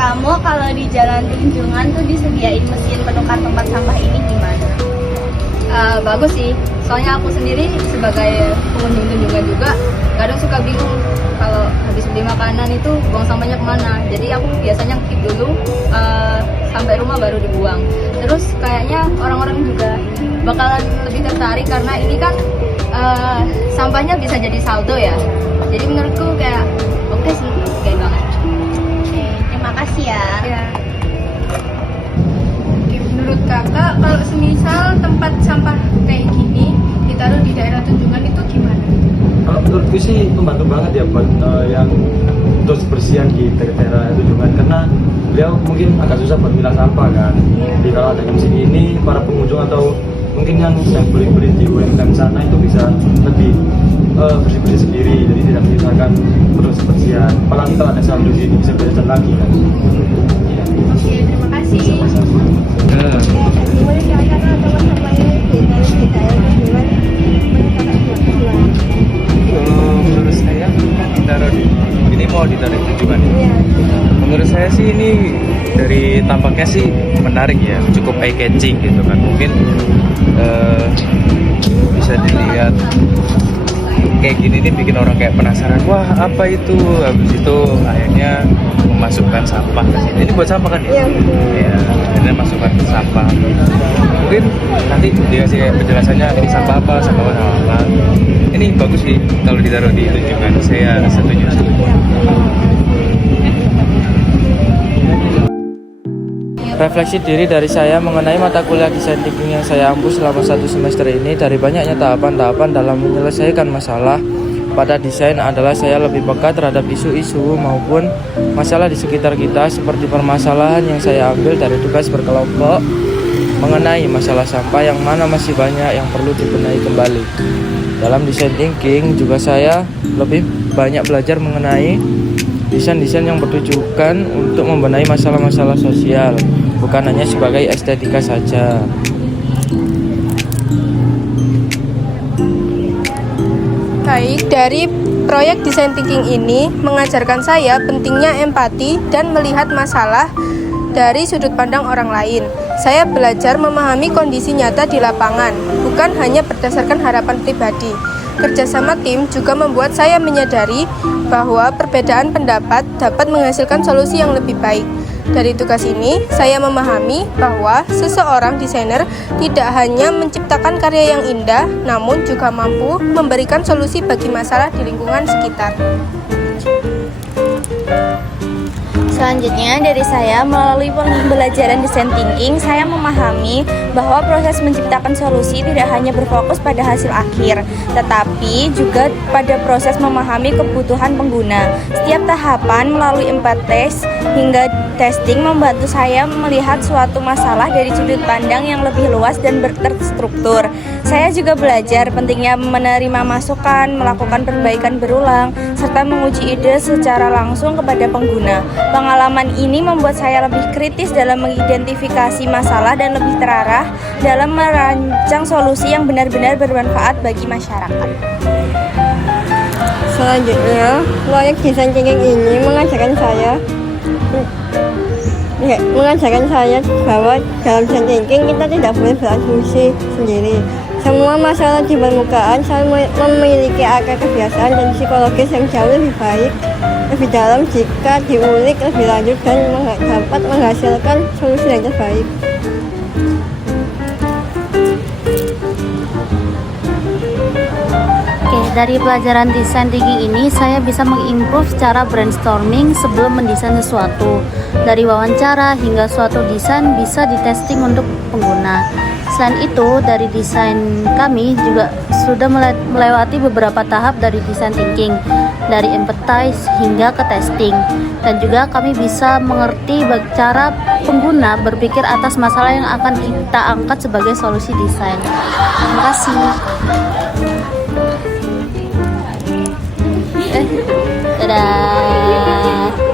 kamu kalau di Jalan Tunjungan tuh disediain mesin penukar tempat sampah ini gimana? Bagus sih, soalnya aku sendiri sebagai pengunjung tunjungan juga kadang suka bingung kalau habis beli makanan itu buang sampahnya kemana. Jadi aku biasanya keep dulu sampai rumah baru dibuang. Terus kayaknya orang-orang juga bakalan lebih tertarik karena ini kan sampahnya bisa jadi saldo ya. Jadi menurutku kayak oke sih, oke banget. Oke, terima kasih ya. Menurut kakak, kalau semisal tempat sampah kayak gini ditaruh di daerah tunjungan itu gimana? Kalau menurutku sih membantu banget ya buat yang untuk kebersihan di daerah tunjungan, karena beliau mungkin agak susah buat milah sampah kan. Jadi kalau ada mesin ini, para pengunjung atau mungkin yang beli-beli di UMKM sana itu bisa lebih bersih-bersih sendiri, jadi tidak menyusahkan proses kebersihan. Apalagi kalau ada saldo di sini bisa berjalan lagi kan. Oke, terima kasih. Boleh silakan teman sampah ini ditaruh di daerah tunjungan. Menurut saya kan ditaruh di ini, mau ditaruh di tunjungan. Iya. Menurut saya sih ini dari tampaknya sih menarik ya, cukup eye catching gitu kan. Mungkin bisa dilihat kayak gini nih bikin orang kayak penasaran, wah apa itu, habis itu akhirnya memasukkan sampah ke sini. Ini buat sampah kan ya? Iya, betul. Ya, akhirnya masukkan ke sampah. Mungkin nanti dikasih kayak penjelasannya ini sampah apa, sampah apa. Ini bagus sih kalau ditaruh di tunjungan, saya setuju. Refleksi diri dari saya mengenai mata kuliah desain thinking yang saya ampu selama 1 semester ini. Dari banyaknya tahapan-tahapan dalam menyelesaikan masalah pada desain adalah saya lebih peka terhadap isu-isu maupun masalah di sekitar kita, seperti permasalahan yang saya ambil dari tugas berkelompok mengenai masalah sampah yang mana masih banyak yang perlu dibenahi kembali. Dalam desain thinking juga saya lebih banyak belajar mengenai desain-desain yang bertujukan untuk membenahi masalah-masalah sosial, bukan hanya sebagai estetika saja. Baik, dari proyek desain thinking ini mengajarkan saya pentingnya empati dan melihat masalah dari sudut pandang orang lain. Saya belajar memahami kondisi nyata di lapangan, bukan hanya berdasarkan harapan pribadi. Kerjasama tim juga membuat saya menyadari bahwa perbedaan pendapat dapat menghasilkan solusi yang lebih baik. Dari tugas ini, saya memahami bahwa seseorang desainer tidak hanya menciptakan karya yang indah, namun juga mampu memberikan solusi bagi masalah di lingkungan sekitar. Selanjutnya dari saya, melalui pembelajaran desain thinking, saya memahami bahwa proses menciptakan solusi tidak hanya berfokus pada hasil akhir, tetapi juga pada proses memahami kebutuhan pengguna. Setiap tahapan melalui empatis hingga testing membantu saya melihat suatu masalah dari sudut pandang yang lebih luas dan terstruktur. Saya juga belajar pentingnya menerima masukan, melakukan perbaikan berulang, serta menguji ide secara langsung kepada pengguna. Pengalaman ini membuat saya lebih kritis dalam mengidentifikasi masalah dan lebih terarah dalam merancang solusi yang benar-benar bermanfaat bagi masyarakat. Selanjutnya, proyek desain thinking ini mengajarkan saya bahwa dalam desain thinking kita tidak boleh berasumsi sendiri. Semua masalah di permukaan selalu memiliki akar kebiasaan dan psikologis yang jauh lebih baik, lebih dalam jika diulik lebih lanjut dan dapat menghasilkan solusi yang terbaik. Oke, dari pelajaran desain thinking ini saya bisa mengimprove cara brainstorming sebelum mendesain sesuatu. Dari wawancara hingga suatu desain bisa ditesting untuk pengguna. Selain itu, dari desain kami juga sudah melewati beberapa tahap dari desain thinking, dari empathize hingga ke testing. Dan juga kami bisa mengerti cara pengguna berpikir atas masalah yang akan kita angkat sebagai solusi desain. Terima kasih. Dadah.